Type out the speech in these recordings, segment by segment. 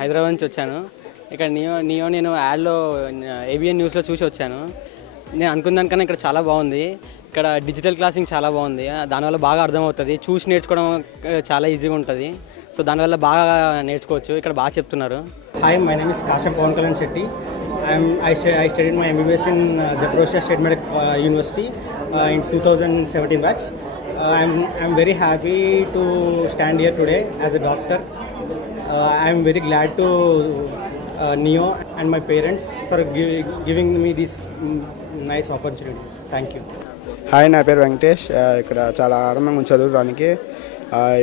హైదరాబాద్ నుంచి వచ్చాను. ఇక్కడ నేను యాడ్లో ఏబిఎన్ న్యూస్లో చూసి వచ్చాను. నేను అనుకున్న దానికన్నా ఇక్కడ చాలా బాగుంది. ఇక్కడ డిజిటల్ క్లాసింగ్ చాలా బాగుంది. దానివల్ల బాగా అర్థమవుతుంది. చూసి నేర్చుకోవడం చాలా ఈజీగా ఉంటుంది. సో దానివల్ల బాగా నేర్చుకోవచ్చు. ఇక్కడ బాగా చెప్తున్నారు. Hi, my name is Kasam Pavan Kalyan Shetty. I studied my MBBS in Zaporozhye State Medical University in 2017 batch. I'm very happy to stand here today as a doctor. I'm very glad to Neo and my parents for giving me this nice opportunity. Thank you. Hi, నా పేరు వెంకటేష్. ఇక్కడ చాలా ఆనందంగా ఉంది చదవడానికి.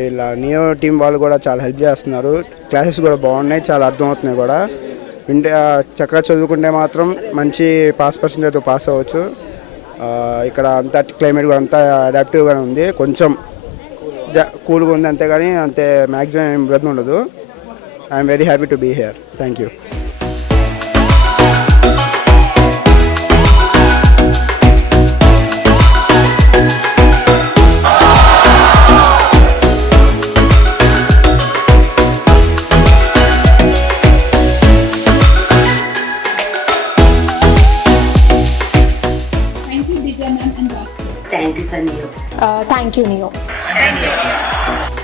ఇలా neo team వాళ్ళు కూడా చాలా హెల్ప్ చేస్తున్నారు. క్లాసెస్ కూడా బాగున్నాయి, చాలా అర్థమవుతున్నాయి కూడా. వింటే చక్కగా చదువుకుంటే మాత్రం మంచి పర్సెంటేజ్తో పాస్ అవ్వచ్చు. ఇక్కడ అంతా క్లైమేట్ కూడా అంతా అడాప్టివ్గానే ఉంది. కొంచెం కూల్గా ఉంది అంతేగాని అంతే మ్యాక్సిమం ఏం ఇబ్బంది ఉండదు. I'm very happy to be here. Thank you. Thank you, Neo. Thank you, Neo.